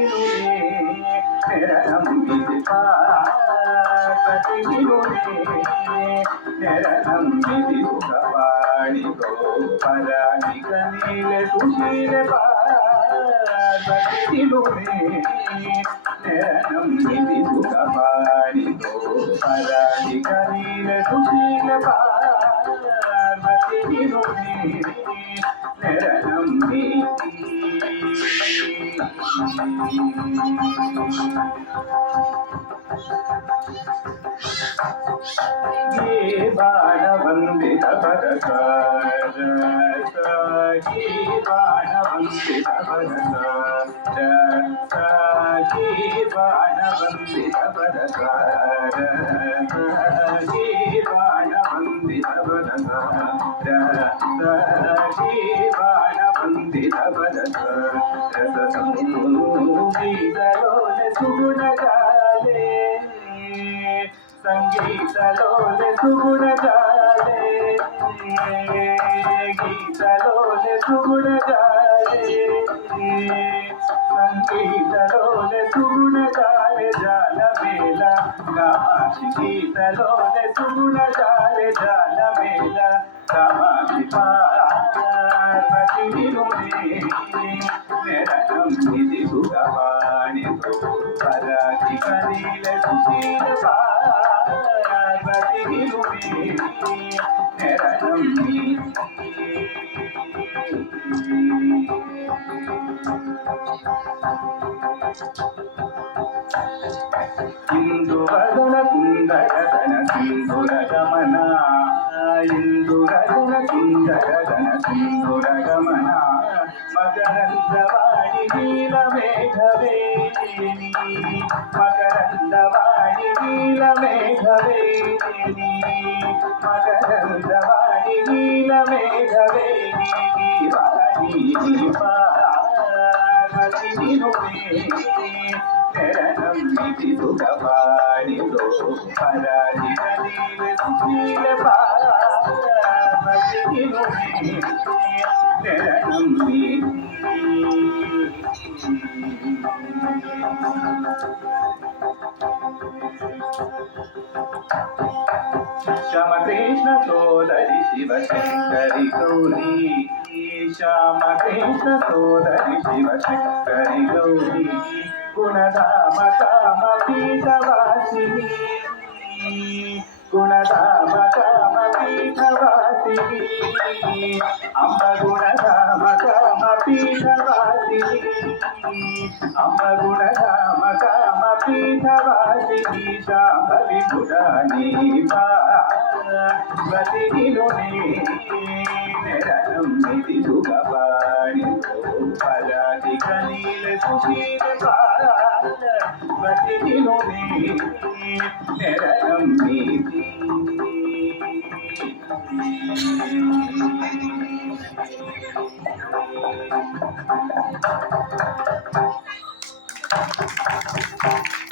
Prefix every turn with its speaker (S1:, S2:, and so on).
S1: నిరణం నెరనంబిది పార్వతి పరాణిక నీల సుశీల పార్వతి వినులే నెరనంబిది సుఖవాణితో పరాణిక నీల సుశీల పార్వతి వినులే ಬಾಣವಂದಿತ ಪದಕಾರಿ ಬಾಣವಂದಿತ ಪದಕಾರಿ ಬಾಣವಂದಿತ ಪದಕಾರಿ ಬಾಣವಂದಿತ ಪದ సంగీతలోనే సుగుణగాలే. గీతలోనే సుగుణగాలే. సంగీతలోని సుగుణగాలే జాలమేళ కామాక్షి గీతలోని సుగుణగాలే జాలమేళ కామాక్షి పార్వతి వినునే నిరతం ఇది సుఖవాణితో పరాతి కనీల సుశీల పార్వతి వినునే నిరతం ఇందువదన కుందరదన సింధురగమన ఇందురదన కుందరదన సింధురగమన మకరందవాణి నీలమేఘవేణి మకరందవాణి నీలమేఘవేణి మకరందవాణి నీలమేఘవేణి వాణి పార్వతి వినునే శరణం ఇది సుఖవాణిలో పరాది నీల సుశీల పార్వతి వినునే శరణం శ్యామకృష్ణ సోదరి శివశంకరి గౌరీ గుణధామ కామ పీఠవాసిని గుణధామ కామ పీఠవాసిని అమ్మ గుణధామ కామ పీఠవాసిని అమ్మ గుణధామ కామ పీఠవాసిని శాంభవి పురాణి పార్వతిలోనే నిరణం ఇది సుఖవాణి పరాది కనీల సుశీల పార్వతిలోనే నిరణం ఇది Thank you.